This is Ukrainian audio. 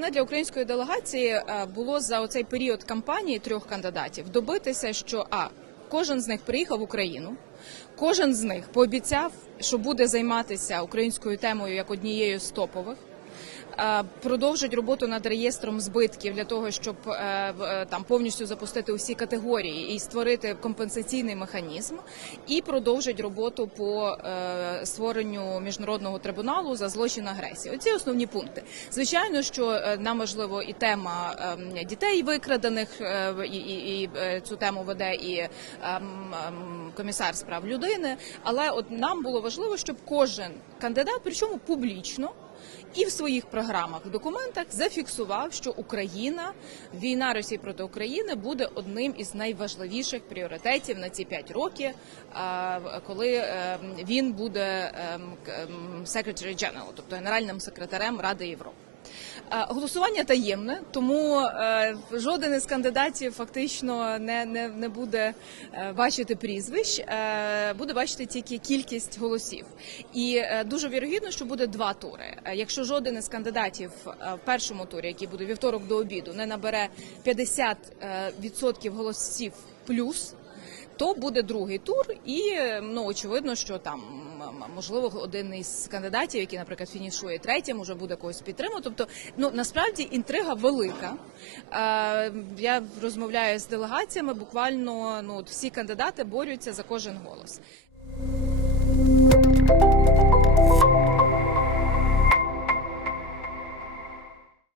Основне для української делегації е, було за оцей період кампанії трьох кандидатів добитися, що а кожен з них приїхав в Україну, кожен з них пообіцяв, що буде займатися українською темою як однією з топових. Е, Продовжить роботу над реєстром збитків для того, щоб е, е, там повністю запустити усі категорії і створити компенсаційний механізм, і продовжить роботу по створенню міжнародного трибуналу за злочин агресії. Оці основні пункти. Звичайно, що нам важливо і тема ем, дітей викрадених, і, і, і цю тему веде і ем, ем, комісар з прав людини. Але от нам було важливо, щоб кожен кандидат, причому публічно. І в своїх програмах, в документах зафіксував, що Україна, війна Росії проти України буде одним із найважливіших пріоритетів на ці п'ять років, коли е, він буде секретарі General, тобто генеральним секретарем Ради Європи. Е, Голосування таємне, тому е, жоден із кандидатів фактично не, не, не буде е, бачити прізвищ, буде бачити тільки кількість голосів. І дуже вірогідно, що буде два тури. Якщо жоден із кандидатів в першому турі, який буде вівторок до обіду, не набере 50% е, відсотків голосів плюс. То буде другий тур, і ну очевидно, що там можливо один із кандидатів, який, наприклад, фінішує третім, уже буде когось підтримувати. Тобто, ну насправді інтрига велика. Е, я розмовляю з делегаціями. Буквально ну всі кандидати борються за кожен голос.